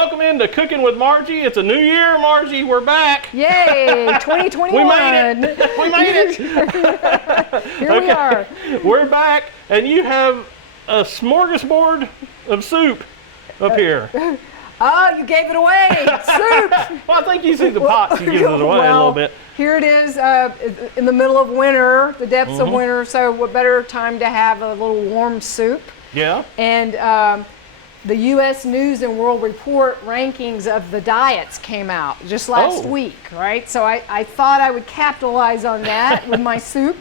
Welcome into Cooking with Margie. It's a new year, Margie. We're back. Yay, 2021. We made it. We made it. Here we are. We're back, and you have a smorgasbord of soup up here. Oh, you gave it away. Soup. Well, I think you see the pots. You give it away a little bit. Here it is in the middle of winter, the depths of winter. So what better time to have a little warm soup? Yeah. And the U.S. News and World Report rankings of the diets came out just last week, right? So I thought I would capitalize on that with my soup.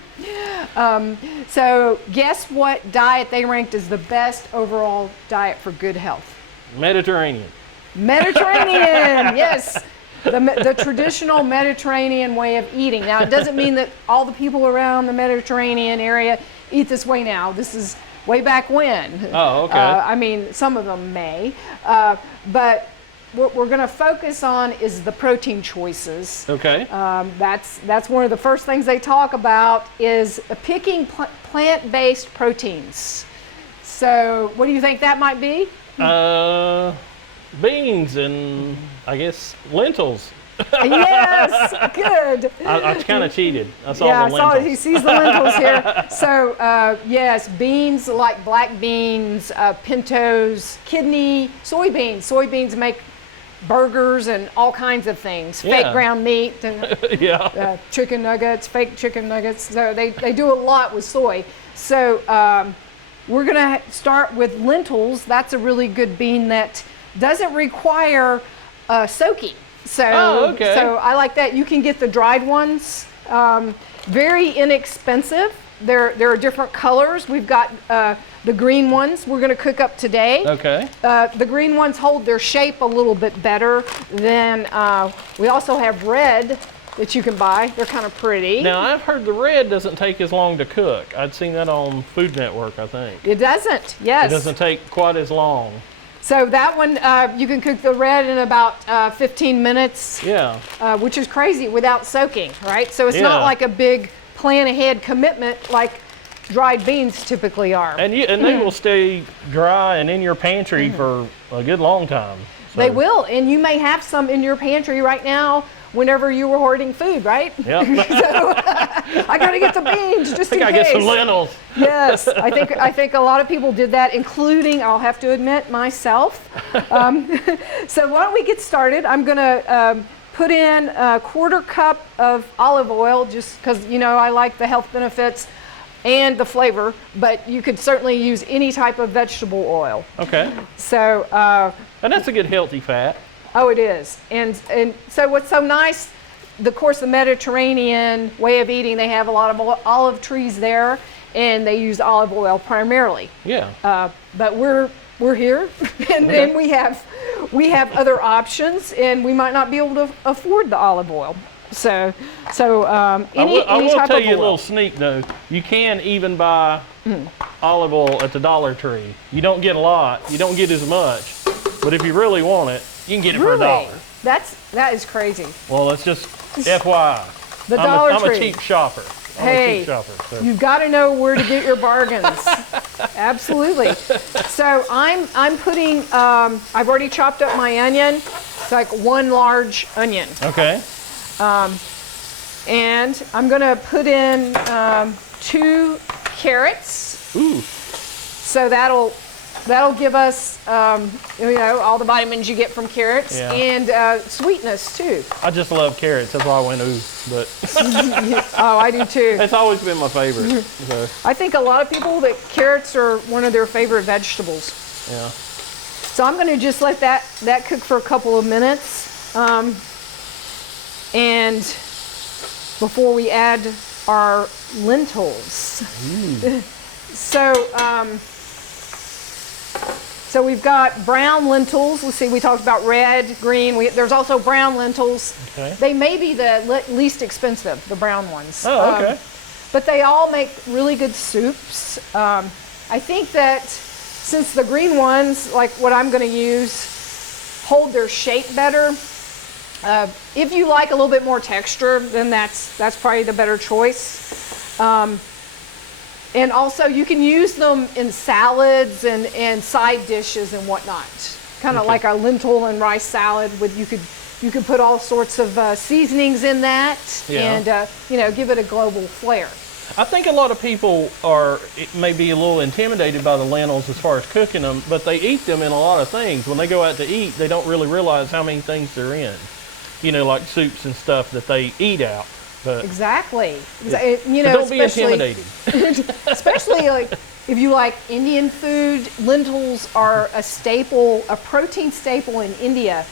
So guess what diet they ranked as the best overall diet for good health? Mediterranean. Mediterranean, yes. The traditional Mediterranean way of eating. Now, it doesn't mean that all the people around the Mediterranean area eat this way now. This is way back when. Oh, okay. I mean, some of them may. But what we're going to focus on is the protein choices. Okay. That's one of the first things they talk about is picking plant-based proteins. So what do you think that might be? Beans and I guess lentils. Yes, good. I kind of cheated. I saw the lentils. Yeah, he sees the lentils here. So yes, beans like black beans, pintos, kidney, soybeans. Soybeans make burgers and all kinds of things. Yeah. Fake ground meat and chicken nuggets, fake chicken nuggets. So they do a lot with soy. So we're gonna start with lentils. That's a really good bean that doesn't require soaking. So, so I like that. You can get the dried ones. Very inexpensive. There are different colors. We've got the green ones we're going to cook up today. Okay. The green ones hold their shape a little bit better than, we also have red that you can buy. They're kind of pretty. Now, I've heard the red doesn't take as long to cook. I'd seen that on Food Network, I think. It doesn't, yes. It doesn't take quite as long. So that one, you can cook the red in about 15 minutes. Yeah. Which is crazy without soaking, right? So it's not like a big plan ahead commitment like dried beans typically are. And they will stay dry and in your pantry for a good long time. So. They will, and you may have some in your pantry right now whenever you were hoarding food, right? Yep. So I gotta get the beans just in case. I get some lentils. Yes, I think a lot of people did that, including, I'll have to admit, myself. So why don't we get started? I'm gonna put in a 1/4 cup of olive oil, just because I like the health benefits and the flavor, but you could certainly use any type of vegetable oil. Okay. So. And that's a good healthy fat. Oh, it is. And so what's so nice, of course, the Mediterranean way of eating, they have a lot of olive trees there, and they use olive oil primarily. Yeah. But we're here, and we have other options, and we might not be able to afford the olive oil. So any I will type tell of you a oil. little sneak though. You can even buy olive oil at the Dollar Tree. You don't get a lot. You don't get as much. But if you really want it, you can get it for $1. That is crazy. Well, that's just FYI. The Dollar I'm a cheap shopper. Hey, So. You've got to know where to get your bargains. Absolutely. So I'm putting. I've already chopped up my onion. It's like 1 large onion. Okay. And I'm going to put in 2 carrots. Ooh. So that'll give us all the vitamins you get from carrots and sweetness too. I just love carrots. That's why I went ooh. But Oh, I do too. it's always been my favorite. So. I think a lot of people that carrots are one of their favorite vegetables. Yeah. So I'm going to just let that cook for a couple of minutes. And before we add our lentils. So we've got brown lentils. Let's see, we talked about red, green. There's also brown lentils. Okay. They may be the least expensive, the brown ones. Oh, okay. But they all make really good soups. I think that since the green ones, like what I'm going to use, hold their shape better. If you like a little bit more texture, then that's probably the better choice. And also you can use them in salads and side dishes and whatnot. kind of Okay. like a lentil and rice salad. With you could put all sorts of seasonings in that, Yeah. and you know, give it a global flair. I think a lot of people it may be a little intimidated by the lentils as far as cooking them, but they eat them in a lot of things. When they go out to eat, they don't really realize how many things they're in. You know, like soups and stuff that they eat out. But Exactly. You but know, don't be especially intimidated. especially like if you like Indian food, lentils are a staple, a protein staple in India.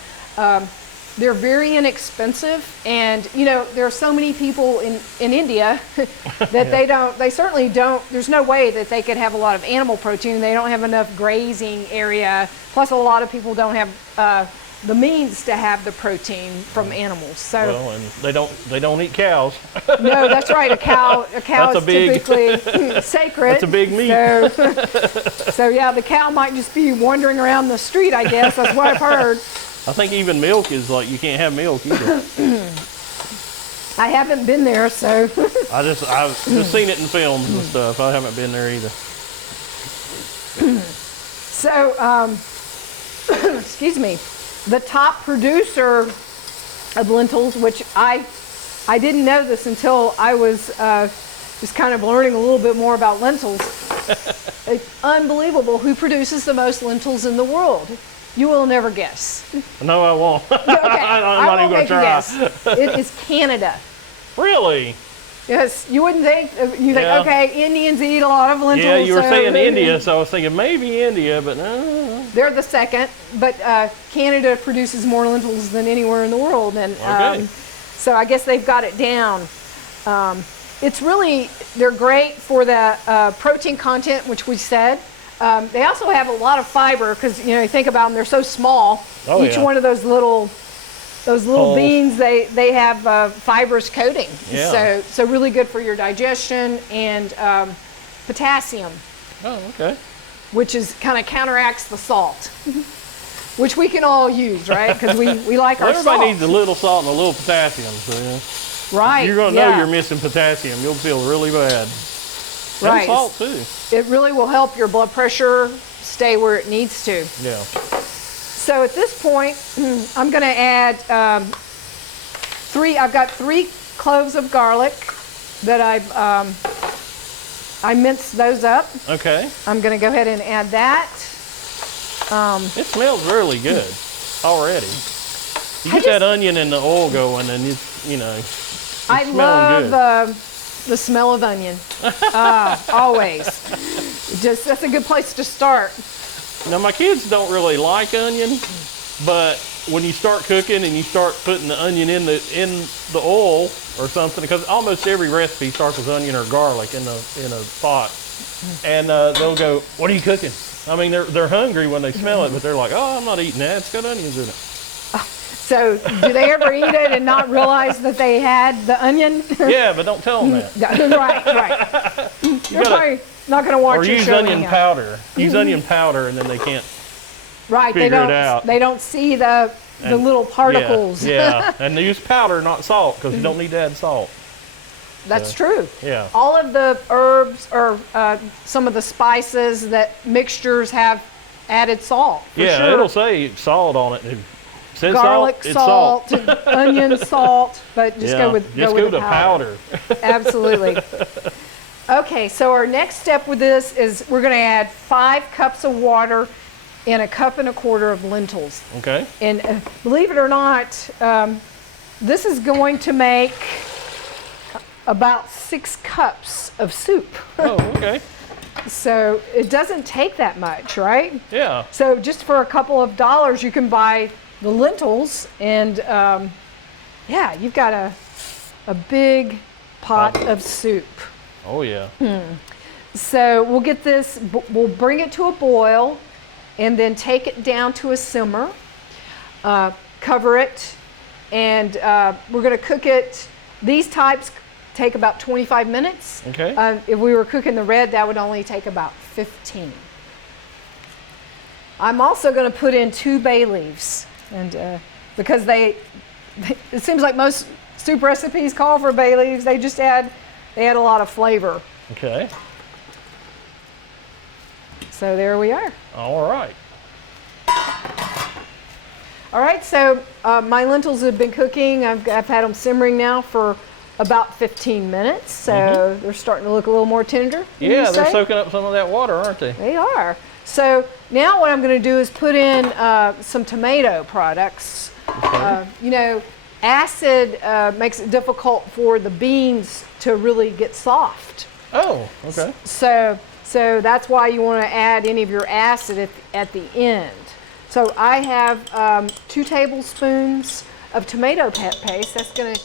They're very inexpensive, and you know, there are so many people in India that they certainly don't, there's no way that they could have a lot of animal protein. They don't have enough grazing area. Plus a lot of people don't have the means to have the protein from animals. So Well, and they don't eat cows. no, that's right. A cow That's is a big- typically sacred. That's a big meat. So yeah, the cow might just be wandering around the street, I guess. That's what I've heard. I think even milk is like, you can't have milk either. I haven't been there, so I've just seen it in films and stuff. I haven't been there either. so excuse me. The top producer of lentils, which I didn't know this until I was just kind of learning a little bit more about lentils. It's unbelievable who produces the most lentils in the world. You will never guess. No, I won't. Okay, I'm not even make going you to guess. try. It is Canada. Really? Yes, you wouldn't think. You think, Yeah. okay, Indians eat a lot of lentils. Yeah, you were so saying India, so I was thinking maybe India, but no. They're the second, but Canada produces more lentils than anywhere in the world, and Okay. so I guess they've got it down. It's really, they're great for the protein content, which we said. They also have a lot of fiber because, you know, you think about them, they're so small. Oh, Each yeah. one of those little Hulls. beans, they have fibrous coating. Yeah. So really good for your digestion, and potassium, Oh, okay. which is kind of counteracts the salt, which we can all use, right? Because we like Well, our everybody salt. needs a little salt and a little potassium. So yeah. Right. You're going to know yeah. you're missing potassium. You'll feel really bad. Right. And salt too. It really will help your blood pressure stay where it needs to. Yeah. So at this point, I'm going to add I've got 3 cloves of garlic that I minced those up. Okay. I'm going to go ahead and add that. It smells really good already. You get that onion and the oil going, and you know. I smelling love good. the smell of onion. Always. That's a good place to start. Now my kids don't really like onion, but when you start cooking and you start putting the onion in the oil or something, because almost every recipe starts with onion or garlic in a pot, and they'll go, "What are you cooking?" I mean, they're hungry when they smell it, but they're like, "Oh, I'm not eating that. It's got onions in it." So do they ever eat it and not realize that they had the onion? Yeah, but don't tell them that. Right. They're probably not going to watch Or your use show onion anyhow. powder. Use onion powder, and then they can't Right. figure it out. They don't see the little particles. Yeah, and they use powder, not salt, because you don't need to add salt. That's true. Yeah. All of the herbs or some of the spices that mixtures have added salt. For Yeah, sure. it'll say salt on it. It says Garlic, salt, it's salt. onion, salt, but just go with the powder. powder. Absolutely. Okay, so our next step with this is we're going to add 5 cups of water and 1.25 cups of lentils. Okay. And believe it or not, this is going to make about 6 cups of soup. Oh, okay. So it doesn't take that much, right? Yeah. So just for a couple of dollars, you can buy the lentils, and yeah, you've got a big pot of soup. Oh, yeah. So we'll get this, we'll bring it to a boil, and then take it down to a simmer, cover it, and we're going to cook it. These types take about 25 minutes. Okay. If we were cooking the red, that would only take about 15. I'm also going to put in 2 bay leaves, and because it seems like most soup recipes call for bay leaves, they add a lot of flavor. Okay. So there we are. All right. All right, so my lentils have been cooking. I've had them simmering now for about 15 minutes, so they're starting to look a little more tender. Yeah, they're soaking up some of that water, aren't they? They are. So now what I'm going to do is put in some tomato products. Okay. You know, acid makes it difficult for the beans to really get soft. Oh, okay. So that's why you want to add any of your acid at the end. So I have 2 tablespoons of tomato paste. That's going to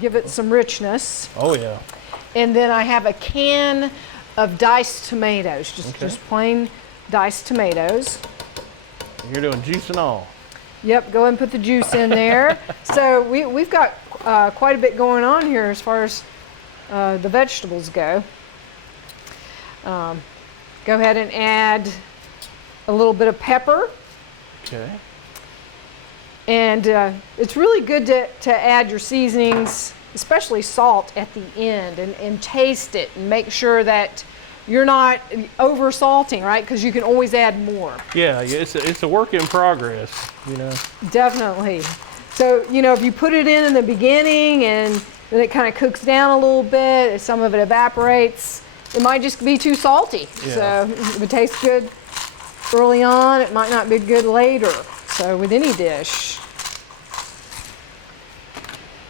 give it some richness. Oh, yeah. And then I have a can of diced tomatoes, just plain diced tomatoes. You're doing juice and all. Yep, go ahead and put the juice in there. So we've got quite a bit going on here as far as the vegetables go. Go ahead and add a little bit of pepper. Okay. And it's really good to add your seasonings, especially salt, at the end and taste it and make sure that you're not over salting, right? Because you can always add more. Yeah, it's a work in progress, you know. Definitely. So, you know, if you put it in the beginning and then it kind of cooks down a little bit, some of it evaporates, it might just be too salty. Yeah. So if it tastes good early on, it might not be good later. So with any dish.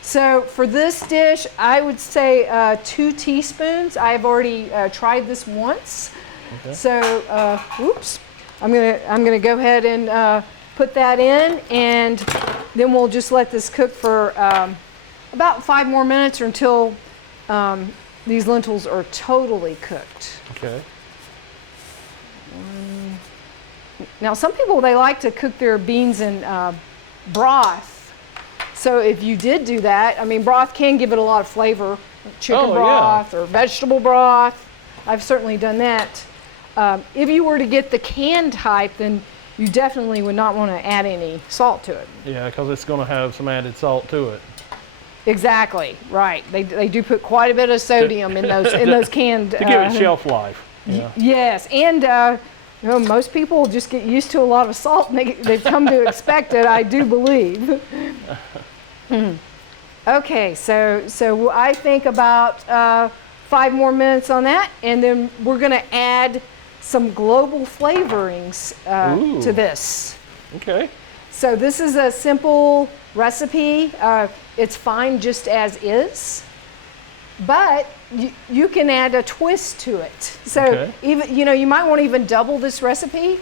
So for this dish, I would say 2 teaspoons. I've already tried this once. Okay. So, oops, I'm gonna go ahead and put that in, and then we'll just let this cook for about 5 more minutes or until these lentils are totally cooked. Okay. Now, some people, they like to cook their beans in broth. So if you did do that, I mean, broth can give it a lot of flavor. Chicken broth or vegetable broth. I've certainly done that. If you were to get the canned type, then you definitely would not want to add any salt to it. Yeah, because it's going to have some added salt to it. Exactly, right. They do put quite a bit of sodium in those canned. To give it shelf life. Yeah. Yes, and you know, most people just get used to a lot of salt and they've come to expect it, I do believe. Okay, so I think about 5 more minutes on that, and then we're going to add some global flavorings to this. Okay. So this is a simple recipe. It's fine just as is, but you can add a twist to it. So even, you know, you might want to even double this recipe.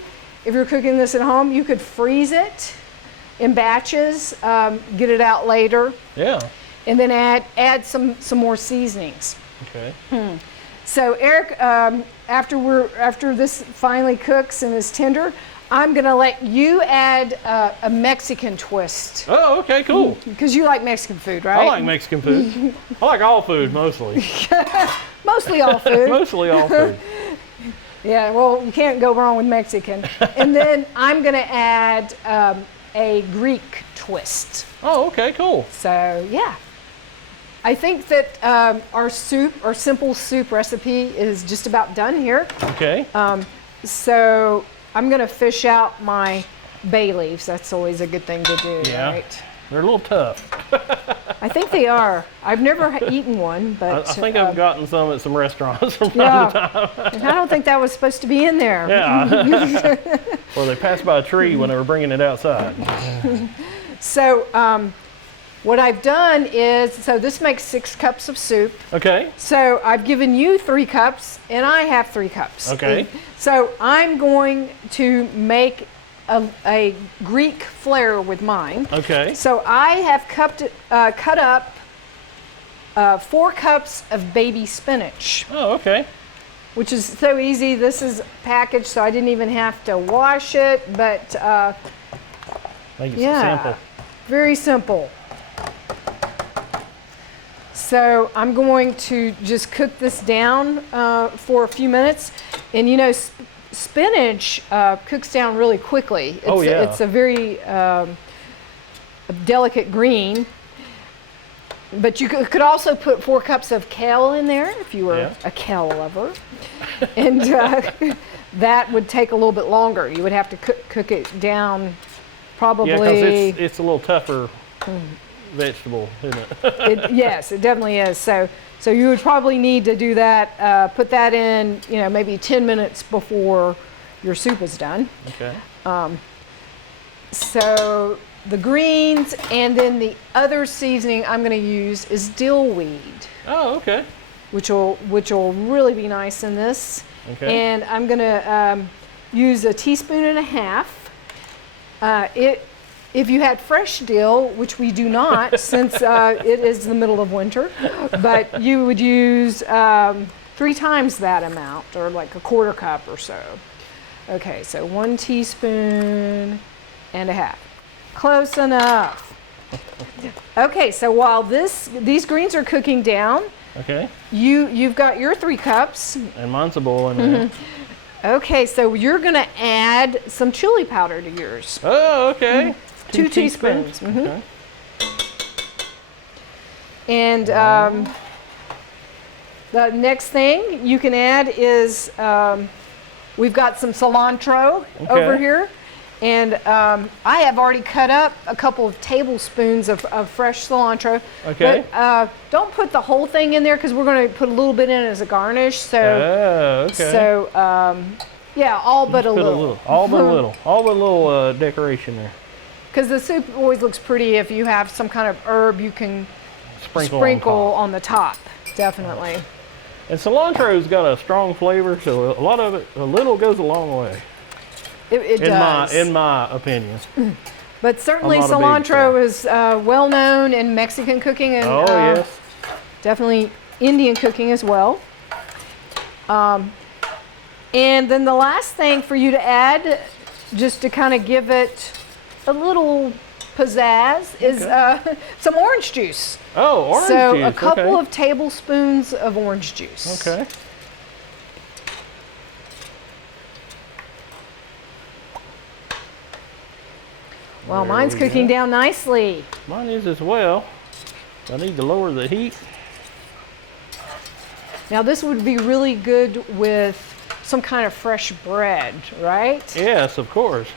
If you're cooking this at home, you could freeze it in batches, get it out later. Yeah. And then add some more seasonings. Okay. So Eric, after this finally cooks and is tender, I'm gonna let you add a Mexican twist. Oh, okay, cool. Because you like Mexican food, right? I like Mexican food. I like all food, mostly. Mostly all food. Mostly all food. Yeah, well, you can't go wrong with Mexican. And then I'm gonna add a Greek twist. Oh, okay, cool. So, yeah. I think that our simple soup recipe is just about done here. Okay. So I'm gonna fish out my bay leaves. That's always a good thing to do, right? They're a little tough. I think they are. I've never eaten one, but I think I've gotten some at some restaurants from time to time. And I don't think that was supposed to be in there. Yeah. Well, they passed by a tree when they were bringing it outside. So what I've done is, so this makes 6 cups of soup. Okay. So I've given you 3 cups, and I have 3 cups. Okay. So I'm going to make a Greek flair with mine. Okay. So I have cut up 4 cups of baby spinach. Oh, okay. Which is so easy. This is packaged, so I didn't even have to wash it, but Make it yeah, simple. very simple. So I'm going to just cook this down for a few minutes. And you know, spinach cooks down really quickly. It's a very delicate green. But you could also put 4 cups of kale in there if you were a kale lover. And that would take a little bit longer. You would have to cook it down probably. Yeah, because it's a little tougher vegetable, isn't it? Yes, it definitely is. So you would probably need to do that. Put that in, maybe 10 minutes before your soup is done. Okay. So the greens, and then the other seasoning I'm going to use is dill weed. Oh, okay. Which will really be nice in this. Okay. And I'm going to use 1.5 teaspoons. If you had fresh dill, which we do not, since it is the middle of winter, but you would use 3 times that amount, or like 1/4 cup or so. Okay, so 1.5 teaspoons. Close enough. Okay, so while these greens are cooking down, okay, you've got your 3 cups. And mine's a boiling now. Okay, so you're gonna add some chili powder to yours. Oh, okay. 2 teaspoons. Okay. And the next thing you can add is we've got some cilantro over here. And I have already cut up a couple of tablespoons of fresh cilantro. Okay. But don't put the whole thing in there, because we're going to put a little bit in as a garnish. So, okay. So, yeah, all but a little. All but a little. All but a little decoration there. Because the soup always looks pretty if you have some kind of herb you can sprinkle on the top. Definitely. And cilantro's got a strong flavor, so a little goes a long way. It does. In my opinion. But certainly cilantro is well known in Mexican cooking, and yes, definitely Indian cooking as well. And then the last thing for you to add, just to kind of give it a little pizzazz, is some orange juice. Oh, orange juice. So a couple of tablespoons of orange juice. Okay. Well, mine's cooking down nicely. Mine is as well. I need to lower the heat. Now this would be really good with some kind of fresh bread, right? Yes, of course.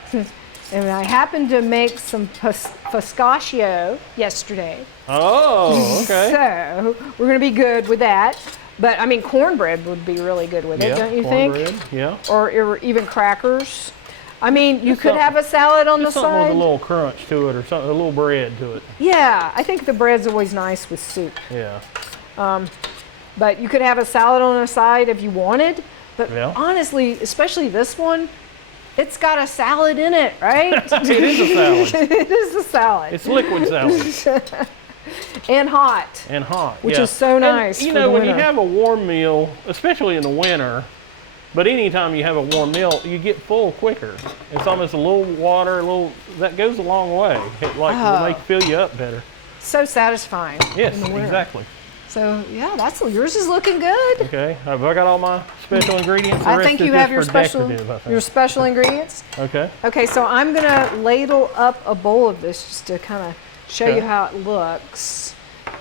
And I happened to make some focaccia yesterday. Oh, okay. So we're going to be good with that. But I mean, cornbread would be really good with it, don't you think? Cornbread, yeah. Or even crackers. I mean, you could have a salad on the something side. with a little crunch to it, or something, a little bread to it. Yeah, I think the bread's always nice with soup. Yeah. But you could have a salad on the side if you wanted. But Yeah. honestly, especially this one, it's got a salad in it, right? It is a salad. It is a salad. It's liquid salad. And hot. And hot. Which yeah. is so nice. And, for the when you winter. have a warm meal, especially in the winter, but anytime you have a warm meal, you get full quicker. It's almost a little water, that goes a long way. It will make fill you up better. So satisfying. Yes, in the winter. exactly. So yeah, yours is looking good. Okay, have I got all my special ingredients? I think you have your special decorative, ingredients. Okay. Okay, so I'm gonna ladle up a bowl of this just to kind of show you how it looks.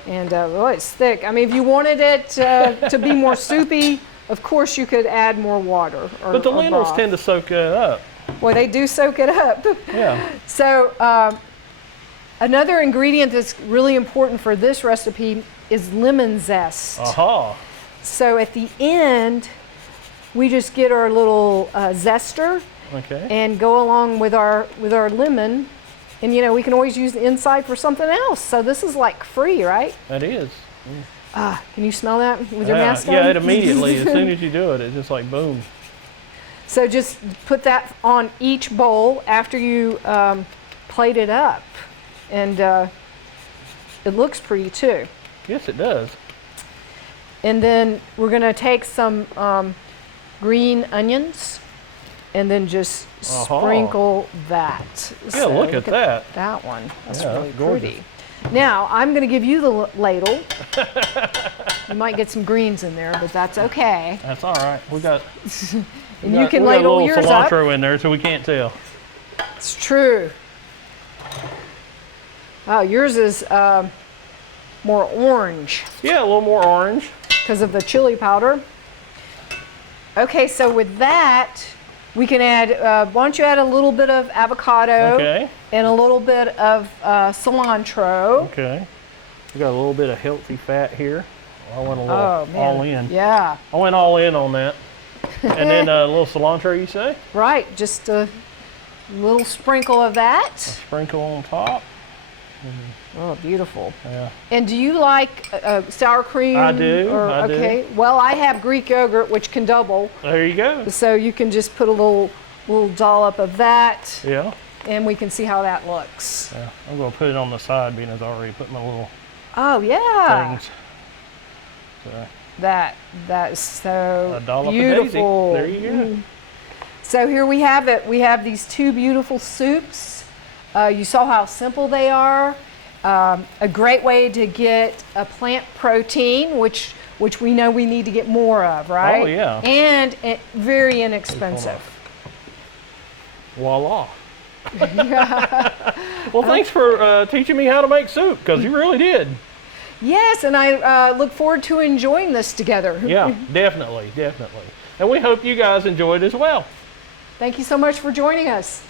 And well, it's thick. I mean, if you wanted it to be more soupy, of course you could add more water. But the lentils tend to soak it up. Well, they do soak it up. Yeah. So another ingredient that's really important for this recipe is lemon zest. Aha. So at the end, we just get our little zester and go along with our lemon. And we can always use the inside for something else. So this is like free, right? That is. Can you smell that with your mask on? Yeah, it immediately, as soon as you do it, it's just like boom. So just put that on each bowl after you plate it up. And it looks pretty too. Yes, it does. And then we're going to take some green onions and then just sprinkle that. Yeah, So look at that. That one. That's Yeah, really that's gorgeous. pretty. Now, I'm going to give you the ladle. You might get some greens in there, but that's okay. That's all right. We got You can ladle a yours little up. cilantro in there, so we can't tell. It's true. Oh, yours is more orange Yeah, a little more orange. because of the chili powder. Okay, so with that, We can add, why don't you add a little bit of avocado Okay. and a little bit of cilantro. Okay. We got a little bit of healthy fat here. I went a little all in. Yeah. I went all in on that. And then a little cilantro, you say? Right, just a little sprinkle of that. A sprinkle on top. Oh, beautiful. Yeah. And do you like sour cream? I do. I do. Okay. Well, I have Greek yogurt, which can double. There you go. So you can just put a little dollop of that, Yeah. and we can see how that looks. Yeah. I'm going to put it on the side, being as I already put my little Oh yeah. things. So, That is so a dollop beautiful. of daisy. There you go. So here we have it. We have these two beautiful soups. You saw how simple they are. A great way to get a plant protein, which we know we need to get more of, right? Oh, yeah. And very inexpensive. Voila. Well, thanks for teaching me how to make soup, because you really did. Yes, and I look forward to enjoying this together. Yeah, definitely, definitely. And we hope you guys enjoyed as well. Thank you so much for joining us.